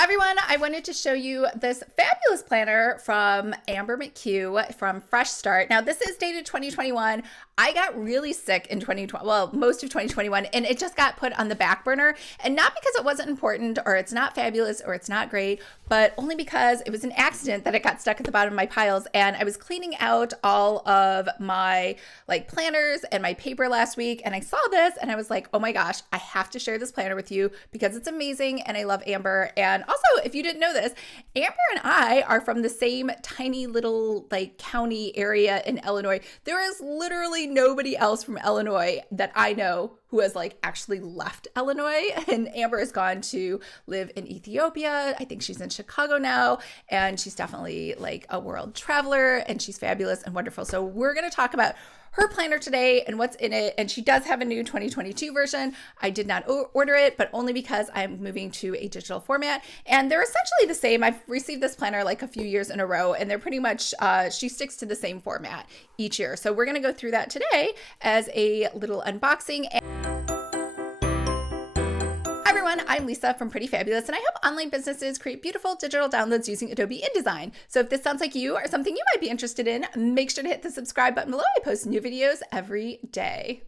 Hi everyone, I wanted to show you this fabulous planner from McCue from Fresh Start. Now this is dated 2021. I got really sick in 2020, well, most of 2021, and it just got put on the back burner. And not because it wasn't important or it's not fabulous or it's not great, but only because it was an accident that it got stuck at the bottom of my piles. And I was cleaning out all of my planners and my paper last week, and I saw this and I was like, oh my gosh, I have to share this planner with you because it's amazing and I love Amber. And also, if you didn't know this, Amber and I are from the same tiny little county area in Illinois. There is literally nobody else from Illinois that I know who has actually left Illinois, and Amber has gone to live in Ethiopia. I think she's in Chicago now, and she's definitely a world traveler, and she's fabulous and wonderful. So we're going to talk about her planner today and what's in it. And she does have a new 2022 version. I did not order it, but only because I'm moving to a digital format. And they're essentially the same. I've received this planner a few years in a row, and they're pretty much, she sticks to the same format each year. So we're going to go through that today as a little unboxing. Hi everyone, I'm Lisa from Pretty Fabulous, and I help online businesses create beautiful digital downloads using Adobe InDesign. So if this sounds like you or something you might be interested in, make sure to hit the subscribe button below. I post new videos every day.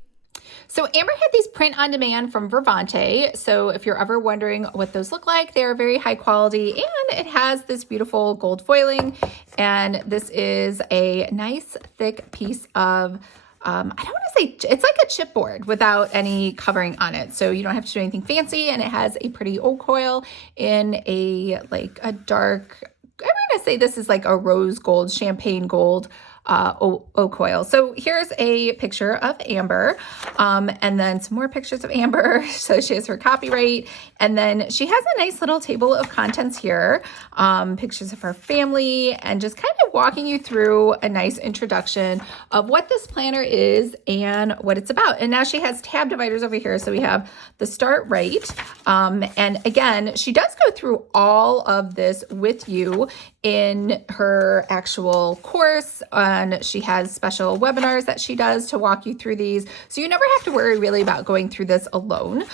So Amber had these print on demand from Vervante. So if you're ever wondering what those look like, they're very high quality, and it has this beautiful gold foiling. And this is a nice thick piece of I don't want to say, it's like a chipboard without any covering on it. So you don't have to do anything fancy, and it has a pretty oak coil in a dark, I'm going to say this is a rose gold, champagne gold oak coil. So here's a picture of Amber, and then some more pictures of Amber. So she has her copyright, and then she has a nice little table of contents here, pictures of her family, and just kind of walking you through a nice introduction of what this planner is and what it's about. And now she has tab dividers over here. So we have the start right, and again, she does go through all of this with you in her actual course. And she has special webinars that she does to walk you through these. So you never have to worry really about going through this alone.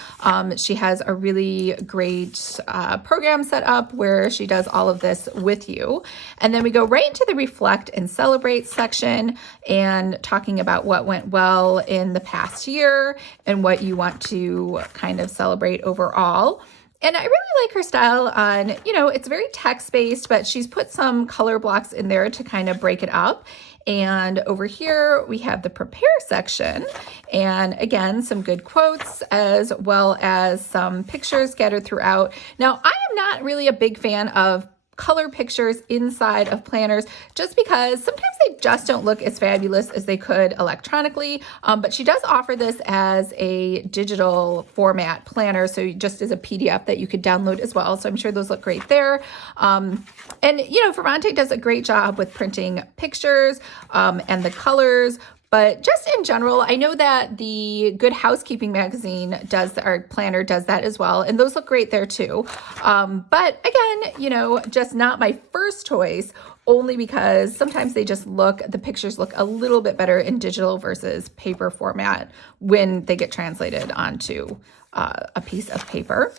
She has a really great program set up where she does all of this with you. And then we go right into the reflect and celebrate section and talking about what went well in the past year and what you want to kind of celebrate overall. And I really like her style on, it's very text-based, but she's put some color blocks in there to kind of break it up. And over here, we have the prepare section. And again, some good quotes as well as some pictures scattered throughout. Now, I am not really a big fan of color pictures inside of planners just because sometimes they just don't look as fabulous as they could electronically, but she does offer this as a digital format planner, so just as a PDF that you could download as well. So I'm sure those look great there. And Vervante does a great job with printing pictures and the colors. But just in general, I know that the Good Housekeeping magazine our planner does that as well. And those look great there too. But again, just not my first choice, only because sometimes the pictures look a little bit better in digital versus paper format when they get translated onto a piece of paper.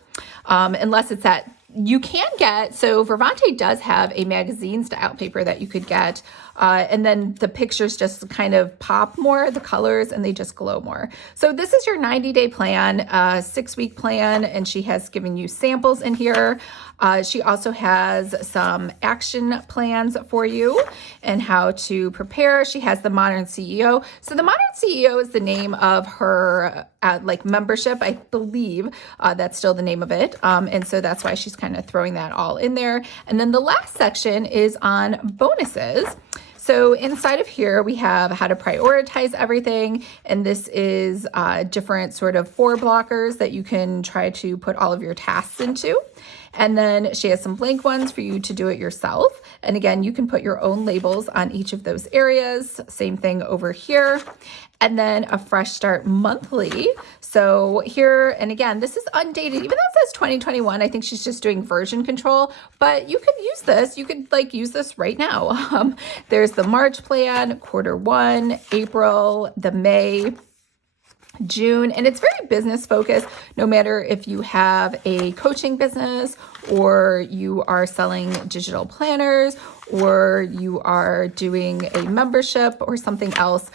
Unless it's that you can get, so Vervante does have a magazine style paper that you could get, and then the pictures just kind of pop more, the colors, and they just glow more. So this is your 90-day plan, 6-week plan, and she has given you samples in here. She also has some action plans for you and how to prepare. She has the Modern CEO. So the Modern CEO is the name of her membership, I believe. That's still the name of it. And so that's why she's kind of throwing that all in there. And then the last section is on bonuses. So inside of here, we have how to prioritize everything. And this is different sort of 4 blockers that you can try to put all of your tasks into. And then she has some blank ones for you to do it yourself. And again, you can put your own labels on each of those areas. Same thing over here. And then a fresh start monthly. So here, and again, this is undated, even though it says 2021, I think she's just doing version control, but you could use this. You could use this right now. There's the March plan, Q1, April, the May, June, and it's very business focused, no matter if you have a coaching business or you are selling digital planners, or you are doing a membership or something else,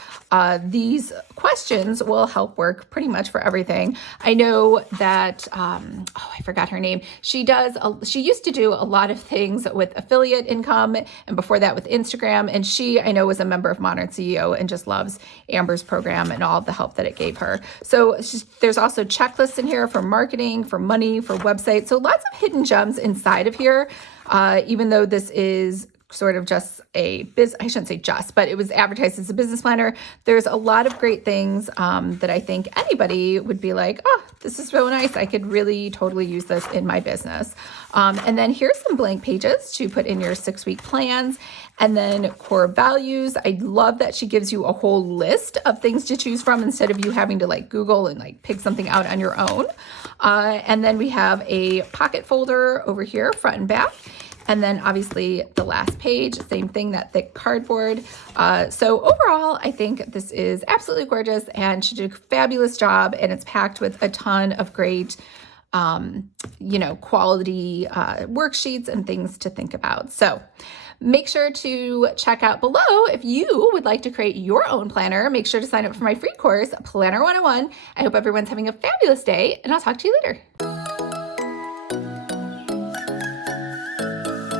these questions will help work pretty much for everything. I know that, I forgot her name. She used to do a lot of things with affiliate income, and before that with Instagram. And she, I know, was a member of Modern CEO and just loves Amber's program and all the help that it gave her. So there's also checklists in here for marketing, for money, for websites. So lots of hidden gems inside of here, even though this is sort of just I shouldn't say just, but it was advertised as a business planner. There's a lot of great things that I think anybody would be like, oh, this is so nice. I could really totally use this in my business. And then here's some blank pages to put in your 6-week plans. And then core values. I love that she gives you a whole list of things to choose from instead of you having to like Google and like pick something out on your own. And then we have a pocket folder over here, front and back. And then obviously the last page, same thing, that thick cardboard. So overall, I think this is absolutely gorgeous, and she did a fabulous job, and it's packed with a ton of great, quality worksheets and things to think about. So make sure to check out below if you would like to create your own planner. Make sure to sign up for my free course, Planner 101. I hope everyone's having a fabulous day, and I'll talk to you later.